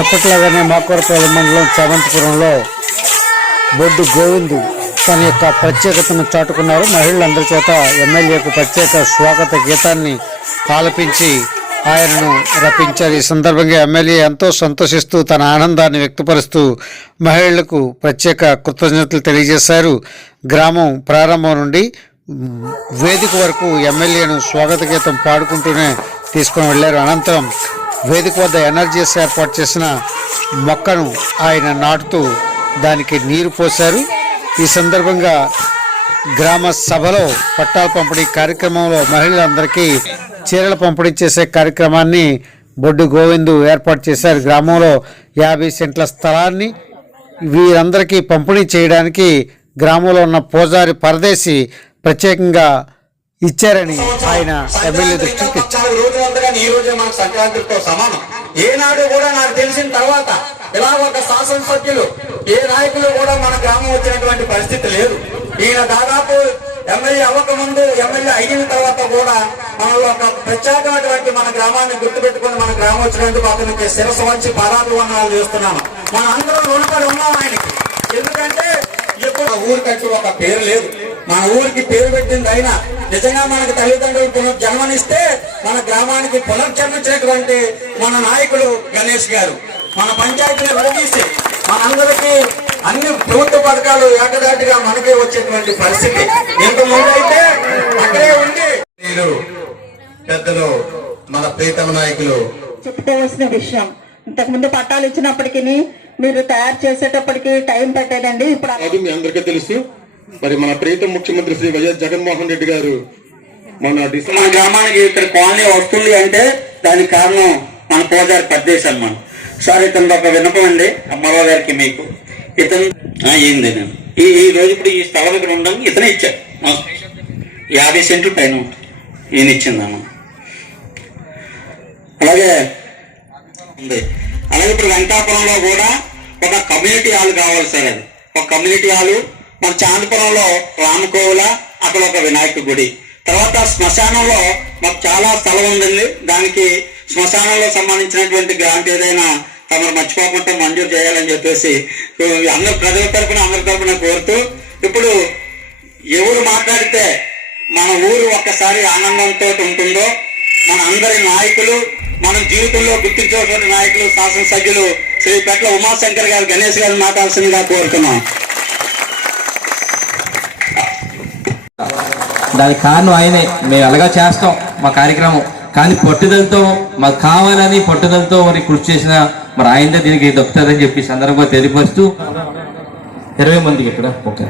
ఎప్పట్లాగానే మాకూరపల్లి మండలం చవంతపురంలో బొడ్డు గోవిందు తన యొక్క ప్రత్యేకతను చాటుకున్నారు. మహిళలందరి చేత ఎమ్మెల్యేకు ప్రత్యేక స్వాగత గీతాన్ని ఆలపించి ఆయనను రప్పించారు. ఈ సందర్భంగా ఎమ్మెల్యే ఎంతో సంతోషిస్తూ తన ఆనందాన్ని వ్యక్తపరుస్తూ మహిళలకు ప్రత్యేక కృతజ్ఞతలు తెలియజేశారు. గ్రామం ప్రారంభం నుండి వేదిక వరకు ఎమ్మెల్యేను స్వాగత గీతం పాడుకుంటూనే తీసుకొని వెళ్ళారు. అనంతరం వేదిక వద్ద ఎనర్జీస్ ఏర్పాటు చేసిన మొక్కను ఆయన నాటుతూ దానికి నీరు పోశారు. ఈ సందర్భంగా గ్రామ సభలో పట్టాల పంపిణీ కార్యక్రమంలో మహిళలందరికీ చీరల పంపిణీ చేసే కార్యక్రమాన్ని బొడ్డు గోవిందు ఏర్పాటు చేశారు. గ్రామంలో యాభై సెంట్ల స్థలాన్ని వీరందరికీ పంపిణీ చేయడానికి గ్రామంలో ఉన్న పూజారి పరదేశి ప్రత్యేకంగా ఇచ్చారని ఆయన ఎమ్మెల్యే దృష్టికి ఈ సంక్రాంతితో సమానం. ఏనాడు కూడా నాకు తెలిసిన తర్వాత ఇలా ఒక శాసనసభ్యులు ఏ నాయకులు కూడా మన గ్రామం వచ్చినటువంటి పరిస్థితి లేదు. ఈయన దాదాపు ఎమ్మెల్యే అవ్వక ముందు ఎమ్మెల్యే అయిన తర్వాత కూడా మనలో ఒక ప్రత్యేకమైనటువంటి మన గ్రామాన్ని గుర్తుపెట్టుకుని మన గ్రామం వచ్చినందుకు అతనికి శిరస్సు వంచి పాదాభివందనాలు చేస్తున్నాను. మన అందరం రుణపడి ఉన్నాం ఆయనకి. ఎందుకంటే ఎప్పుడు ఊరికి ఊరికంటూ ఒక పేరు లేదు. మన ఊరికి పేరు పెట్టింది అయినా నిజంగా మనకు తల్లిదండ్రులు పునర్జన్మనిస్తే మన గ్రామానికి పునర్జన్మించినటువంటి మన నాయకుడు గణేష్ గారు. మన పంచాయతీని విడదీసి మనందరికీ అన్ని ప్రభుత్వ పథకాలు ఏకదాటిగా మనకే వచ్చేటువంటి పరిస్థితి. ఇంత ముందు అయితే అక్కడే ఉండి మీరు పెద్దలు మన ప్రీతమ నాయకులు. చెప్పుకోవాల్సిన విషయం. ఇంతకుముందు పట్టాలు ఇచ్చినప్పటికీ మీరు తయారు చేసేటప్పటికి టైం పట్టేదండి. ఇప్పుడు అది మీ అందరికీ తెలుసు. మరి మన ప్రీతం ముఖ్యమంత్రి శ్రీ వైఎస్ జగన్మోహన్ రెడ్డి గారు మన డిసెంబర్ గ్రామానికి ఇక్కడ కాలనీ వస్తుంది అంటే దానికి కారణం మన పూజారి పద్దేశ్ అనమాట సార్ ఇతను ఒక విన్నపం అండి అమ్మవారి గారికి మీకు. ఇతను ఏంది ఈ ఈ రోజు ఇప్పుడు ఈ స్థలం దగ్గర ఉండడం ఇతనే ఇచ్చారు. యాభై సెంట్లు పైన ఈయన ఇచ్చిందమ్మ. అలాగే ఉంది. అలాగే ఇప్పుడు వెంకాపురంలో కూడా ఒక కమ్యూనిటీ హాల్ కావాలి సార్ అది. ఒక కమ్యూనిటీ హాలు మన చాందపురంలో రామకోవుల అక్కడ ఒక వినాయక గుడి. తర్వాత శ్మశానంలో మాకు చాలా స్థలం ఉందండి. దానికి శ్మశానంలో సంబంధించినటువంటి గ్రాంట్ ఏదైనా తమరు మర్చిపోకుండా మంజూరు చేయాలని చెప్పేసి అందరు ప్రజల తరపున అందరి తరపున కోరుతూ ఇప్పుడు ఎవరు మాట్లాడితే మన ఊరు ఒక్కసారి ఆనందంతో ఉంటుందో మన అందరి నాయకులు మన జీవితంలో గుర్తించవలసిన నాయకులు శాసనసభ్యులు శ్రీ పెట్ల ఉమాశంకర్ గారు గణేష్ గారు మాట్లాడాల్సిందిగా కోరుతున్నాం. దానికి కారణం ఆయనే. మేము అలాగా చేస్తాం మా కార్యక్రమం. కానీ పట్టుదలతో మాకు కావాలని పట్టుదలతో మరి కృషి చేసిన మరి ఆయనదే దీనికి దొక్కుతుందని చెప్పి సందర్భంగా తెలియపరుస్తూ ఇరవై మందికి ఇక్కడ. ఓకే.